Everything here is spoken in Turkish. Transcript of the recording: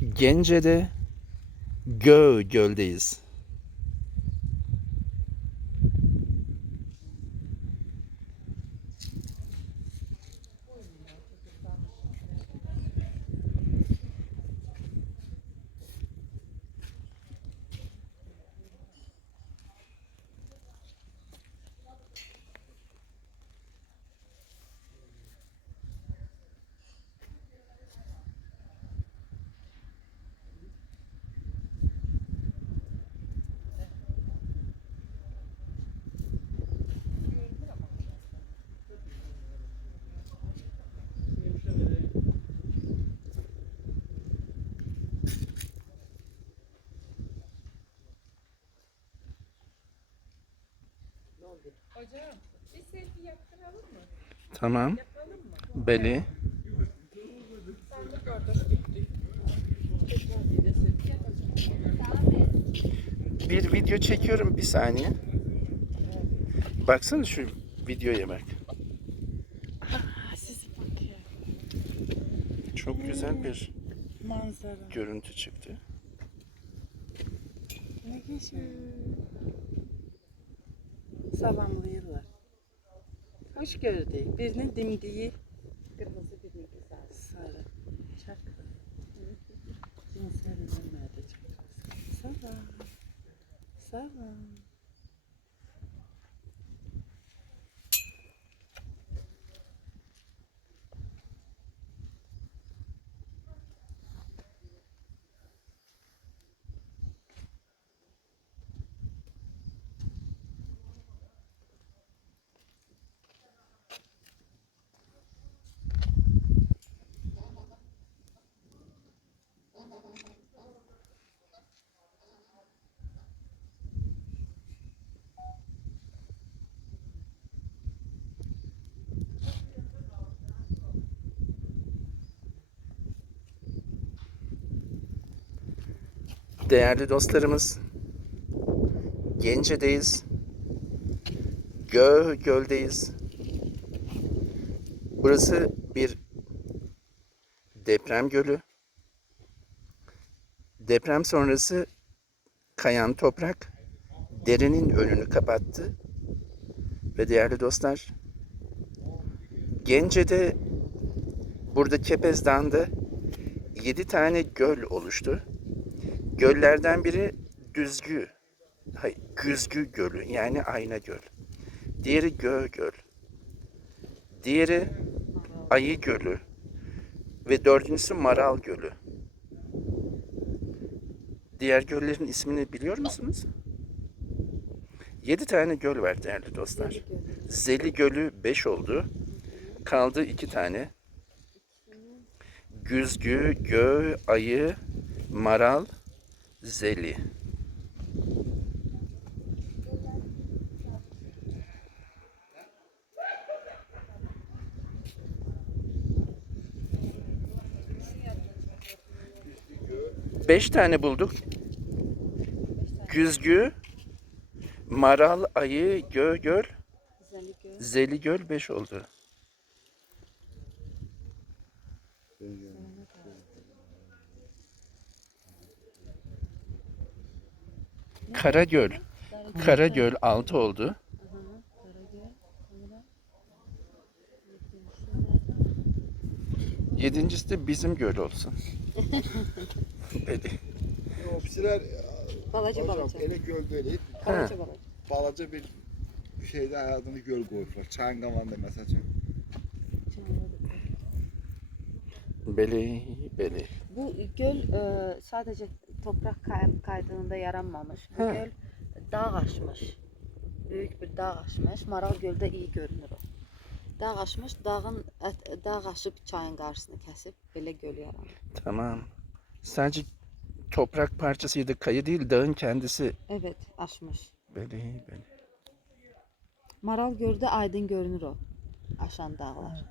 Gence'de Gö Göl'deyiz. Hocam bir selfie yaptıralım mı? Tamam. Yapalım mı? Beli. Bir video çekiyorum bir saniye. Baksana şu videoya bak. Bakıyor. Çok güzel bir Manzara. görüntü çıktı. Ne güzel. Salamlayırlar. Hoş gördük. Birinin dimdiyi kırmızı birinin güzel. Sarı. Çok. Cinsel ürünlerde çok. Salam. Salam. Değerli dostlarımız, Gence'deyiz. Gö Göl'deyiz. Burası bir deprem gölü. Deprem sonrası kayan toprak derenin önünü kapattı. Ve değerli dostlar, Gence'de burada Kepez Dağı'nda 7 tane göl oluştu. Göllerden biri Düzgü. Hayır, Güzgü Gölü yani Ayna Göl. Diğeri Gö Göl. Diğeri Ayı Gölü. Ve dördüncüsü Maral Gölü. Diğer göllerin ismini biliyor musunuz? Yedi tane göl var değerli dostlar. Zeli Gölü beş oldu. Kaldı iki tane. Güzgü, Gö, Ayı, Maral, Zeli. Beş tane bulduk. Güzgü, Maral, Ayı, Gö, Göl, Zeli Göl beş oldu. Karagöl. Karagöl 6 oldu. Yedincisi de bizim göl olsun. Peki. Ofisiler Balaca hocam balaca. elə göl deyil. Balaca balaca. Balaca bir şeydə adını göl qoyublar. Çayın qavanda məsəl Beli, beli. Bu göl e, sadece toprak kay- kaydığında yaranmamış. Bu Ha. göl dağ aşmış. Büyük bir dağ aşmış. Maral gölde iyi görünür o. Dağ aşmış, dağın ət- dağ aşıb çayın qarşısını kəsib belə göl yaranır. Tamam. Sadece toprak parçasıydı. Kayı değil dağın kendisi. Evet, aşmış. Beli, beli. Maral göldə aydın görünür o. Aşan dağlar.